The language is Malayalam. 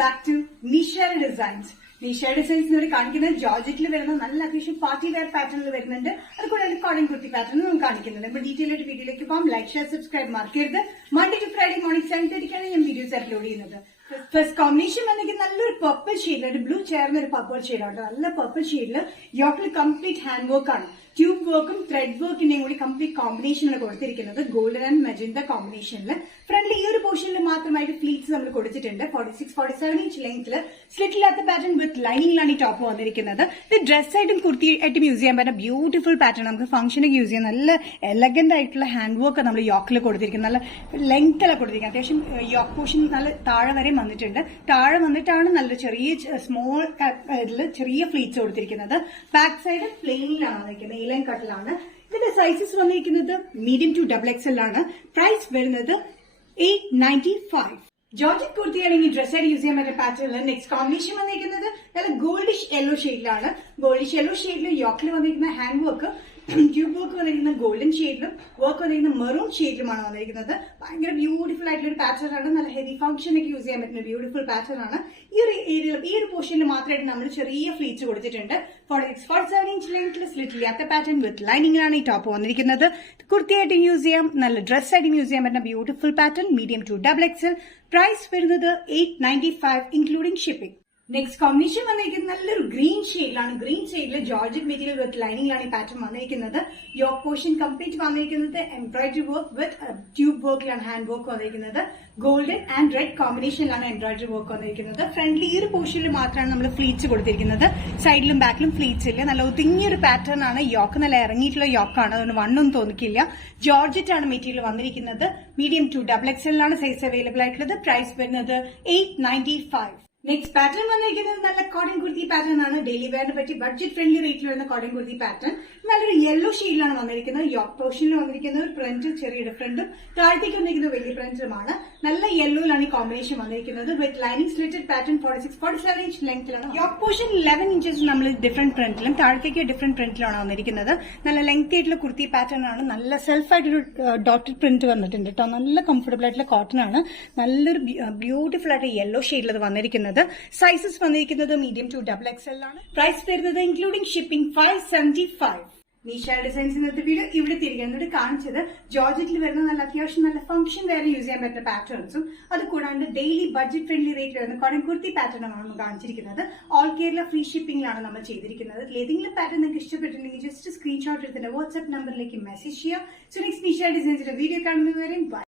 Back to Nisha designs. Nisha ഡിസൈൻസിനോട് കാണിക്കുന്നത് ജോർജറ്റിൽ വരുന്ന നല്ല അത്യാവശ്യം പാർട്ടി വെയർ പാറ്റേണിൽ വരുന്നുണ്ട്. അതുകൂടാതെ കോട്ടൺ കുർത്തി പാറ്റേൺ നമുക്ക് കാണിക്കുന്നുണ്ട്. നമ്മൾ ഡീറ്റെയിൽ ആയിട്ട് വീഡിയോയിലേക്ക് പോകാം. ലൈക്ക്, ഷെയർ, സബ്സ്ക്രൈബ് മറക്കരുത്. മൺഡേ ടു ഫ്രൈഡേ മോർണിംഗ് 7:30 ഞാൻ വീഡിയോസ് അപ്ലോഡ് ചെയ്യുന്നത്. ഫസ്റ്റ് കോമ്പിനേഷൻ വന്നിരിക്കുന്ന നല്ലൊരു പർപ്പിൾ ഷെയ്ഡിൽ, ഒരു ബ്ലൂ ചേർന്ന ഒരു പർപ്പിൾ ഷെയ്ഡാണ്. നല്ല പർപ്പിൾ ഷെയ്ഡിൽ യോക്കിൽ കംപ്ലീറ്റ് ഹാൻഡ് വർക്ക് ആണ്. ട്യൂബ് വർക്കും ത്രെഡ് വർക്കിന്റെയും കൂടി കംപ്ലീറ്റ് കോമ്പിനേഷനാണ് കൊടുത്തിരിക്കുന്നത്. ഗോൾഡൻ ആൻഡ് മെജന്ത കോമ്പിനേഷനിൽ ഫ്രണ്ടിൽ ഈ ഒരു പോർഷനിൽ മാത്രമായിട്ട് ഫ്ലീറ്റ്സ് നമ്മൾ കൊടുത്തിട്ടുണ്ട്. 46-47 ഇഞ്ച് ലെങ്ത്തിൽ സ്ലിറ്റില്ലാത്ത പാറ്റേൺ വിത്ത് ലൈനിങ്ങിലാണ് ഈ ടോപ്പ് വന്നിരിക്കുന്നത്. ഇത് ഡ്രസ് ആയിട്ടും കുർത്തി ആയിട്ടും യൂസ് ചെയ്യാൻ പറ്റുന്ന ബ്യൂട്ടിഫുൾ പാറ്റേൺ. നമുക്ക് ഫംഗ്ഷനൊക്കെ യൂസ് ചെയ്യാൻ നല്ല എലഗന്റ് ആയിട്ടുള്ള ഹാൻഡ് വർക്ക് നമ്മൾ യോക്കിൽ കൊടുത്തിരിക്കുന്നത്. നല്ല ലെങ്ത്തിലാണ് കൊടുത്തിരിക്കുന്നത്. അത്യാവശ്യം യോക്ക് പോർഷൻ നല്ല താഴെ വരെ വന്നിട്ടുണ്ട്. താഴെ വന്നിട്ടാണ് നല്ല ചെറിയ സ്മോൾ ചെറിയ ഫ്ലീറ്റ്സ് കൊടുത്തിരിക്കുന്നത്. ബാക്ക് സൈഡ് പ്ലെയിനിലാണ് വന്നിരിക്കുന്നത്. ലൈൻ കട്ടിലാണ്. ഇതിന്റെ സൈസസ് വന്നിരിക്കുന്നത് മീഡിയം ടു XXL ആണ്. പ്രൈസ് വരുന്നത് 895. ജോർജറ്റ് കുർത്തിയാണെങ്കിൽ ഡ്രസ് ആയിട്ട് യൂസ് ചെയ്യാൻ പറ്റുന്ന പാറ്റേണിൽ നെക്സ്റ്റ് കോമ്പിനേഷൻ വന്നിരിക്കുന്നത് നല്ല ഗോൾഡിഷ് യെല്ലോ ഷെയ്ഡിലാണ്. ഗോൾഡിഷ് യെല്ലോ ഷെയ്ഡിൽ യോക്കിൽ വന്നിരിക്കുന്ന ഹാൻഡ് വർക്ക്, ട്യൂബ് വർക്ക് വന്നിരിക്കുന്ന ഗോൾഡൻ ഷെയ്ഡിലും വർക്ക് വന്നിരിക്കുന്ന മെറൂൺ ഷെയ്ഡിലുമാണ് വന്നിരിക്കുന്നത്. ഭയങ്കര ബ്യൂട്ടിഫുൾ ആയിട്ടുള്ള ഒരു പാറ്റേൺ ആണ്. നല്ല ഹെവി ഫംഗ്ഷനൊക്കെ യൂസ് ചെയ്യാൻ പറ്റുന്ന ബ്യൂട്ടിഫുൾ പാറ്റേൺ ആണ്. ഈ ഒരു ഏരിയയിൽ ഈ ഒരു പോർഷനിൽ മാത്രമായിട്ട് നമ്മൾ ചെറിയ ഫ്ലീറ്റ്സ് കൊടുത്തിട്ടുണ്ട്. 46-47 ഇഞ്ച് ലെങ്ത്തിൽ സ്ലിറ്റില്ലാത്ത പാറ്റേൺ വിത്ത് ലൈനിങ്ങിലാണ് ഈ ടോപ്പ് വന്നിരിക്കുന്നത്. കുർത്തിയായിട്ടും യൂസ് ചെയ്യാം, നല്ല ഡ്രസ് ആയിട്ടും യൂസ് ചെയ്യാൻ പറ്റുന്ന beautiful pattern. Medium to XXL. Price വരുന്നത് 895 ഇൻക്ലൂഡിംഗ് ഷിപ്പിംഗ്. നെക്സ്റ്റ് കോമ്പിനേഷൻ വന്നിരിക്കുന്നത് നല്ലൊരു ഗ്രീൻ ഷെയ്ഡിലാണ്. ഗ്രീൻ ഷെയ്ഡിൽ ജോർജറ്റ് മെറ്റീരിയൽ വിത്ത് ലൈനിങ്ങിലാണ് ഈ പാറ്റേൺ വന്നിരിക്കുന്നത്. യോക്ക് പോർഷൻ കംപ്ലീറ്റ് വന്നിരിക്കുന്നത് എംബ്രോയിഡറി വർക്ക് വിത്ത് ട്യൂബ് വർക്കിലാണ് ഹാൻഡ് വർക്ക് വന്നിരിക്കുന്നത്. ഗോൾഡൻ ആൻഡ് റെഡ് കോമ്പിനേഷനിലാണ് എംബ്രോയിഡറി വർക്ക് വന്നിരിക്കുന്നത്. ഫ്രണ്ടിൽ ഈ ഒരു പോർഷനിൽ മാത്രമാണ് നമ്മൾ ഫ്ലീറ്റ്സ് കൊടുത്തിരിക്കുന്നത്. സൈഡിലും ബാക്കിലും ഫ്ലീറ്റ്സ് ഇല്ല. നല്ല ഒതുങ്ങിയൊരു പാറ്റേൺ ആണ്. യോക്ക് നല്ല ഇറങ്ങിയിട്ടുള്ള യോക്കാണ്. അതുകൊണ്ട് വണ്ണൊന്നും തോന്നിക്കില്ല. ജോർജറ്റ് ആണ് മെറ്റീരിയൽ വന്നിരിക്കുന്നത്. മീഡിയം ടു XXL ആണ് സൈസ് അവൈലബിൾ ആയിട്ടുള്ളത്. പ്രൈസ് വരുന്നത് 895. നെക്സ്റ്റ് പാറ്റേൺ വന്നിരിക്കുന്നത് നല്ല കോട്ടൺ കുർത്തി പാറ്റേൺ ആണ്. ഡെയിലി വെയറിനെ പറ്റി ബഡ്ജറ്റ് ഫ്രണ്ട്ലി റേറ്റിൽ വരുന്ന കോട്ടൺ കുർത്തി പാറ്റേൺ. നല്ലൊരു യെല്ലോ ഷെയ്ഡിലാണ് വന്നിരിക്കുന്നത്. യോക്ക് പോർഷനിൽ വന്നിരിക്കുന്ന ഒരു പ്രിന്റ് ചെറിയ ഡിഫറൻറ്റും താഴത്തേക്ക് വന്നിരിക്കുന്ന വലിയ പ്രിന്റുമാണ്. നല്ല യെല്ലോയിലാണ് ഈ കോമ്പിനേഷൻ വന്നിരിക്കുന്നത്. With lining slitted pattern 46-47 inch ലെങ്ത്തിലാണ്. യോക്ക് പോർഷൻ 11 ഇഞ്ചസ് നമ്മൾ ഡിഫറെന്റ് പ്രിന്റിലും താഴത്തേക്ക് ഡിഫറെന്റ് പ്രിന്റിലാണ് വന്നിരിക്കുന്നത്. നല്ല ലെങ്തി ആയിട്ടുള്ള കുർത്തി പാറ്റേൺ ആണ്. നല്ല സെൽഫ് ആയിട്ടൊരു ഡോട്ടഡ് പ്രിന്റ് വന്നിട്ടുണ്ട് കേട്ടോ. നല്ല കംഫർട്ടബിൾ ആയിട്ടുള്ള കോട്ടൺ ആണ്. നല്ലൊരു ബ്യൂട്ടിഫുൾ ആയിട്ട് യെല്ലോ ഷെയ്ഡിൽ അത് വന്നിരിക്കുന്നത്. സൈസസ് വന്നിരിക്കുന്നത് മീഡിയം ടു XXL ആണ്. പ്രൈസ് വരുന്നത് ഇൻക്ലൂഡിംഗ് ഷിപ്പിംഗ് 575. നിഷ ഡിസൈൻസ് ഇന്നത്തെ വീഡിയോ ഇവിടെ തിരികെ എന്നിട്ട് കാണിച്ചത് ജോർജറ്റിൽ വരുന്ന നല്ല അത്യാവശ്യം നല്ല ഫംഗ്ഷൻ വേറെ യൂസ് ചെയ്യാൻ പറ്റുന്ന പാറ്റേൺസും അതുകൂടാണ്ട് ഡെയിലി ബഡ്ജറ്റ് ഫ്രണ്ട്ലി റേറ്റിൽ വരുന്ന കോട്ടൺ കുർത്തി പാറ്റേണാണ് നമ്മൾ കാണിച്ചിരിക്കുന്നത്. ഓൾ കേരള ഫ്രീ ഷിപ്പിംഗിലാണ് നമ്മൾ ചെയ്തിരിക്കുന്നത്. ഏതെങ്കിലും പാറ്റേൺ നിങ്ങൾക്ക് ഇഷ്ടപ്പെട്ടിട്ടുണ്ടെങ്കിൽ ജസ്റ്റ് സ്ക്രീൻഷോട്ട് എടുത്തിട്ട് വാട്സ്ആപ്പ് നമ്പറിലേക്ക് മെസ്സേജ് ചെയ്യുക. സോ നെക്സ്റ്റ് നിഷ ഡിസൈൻസിന്റെ വീഡിയോ കാണുന്നതുവരെ ബൈ.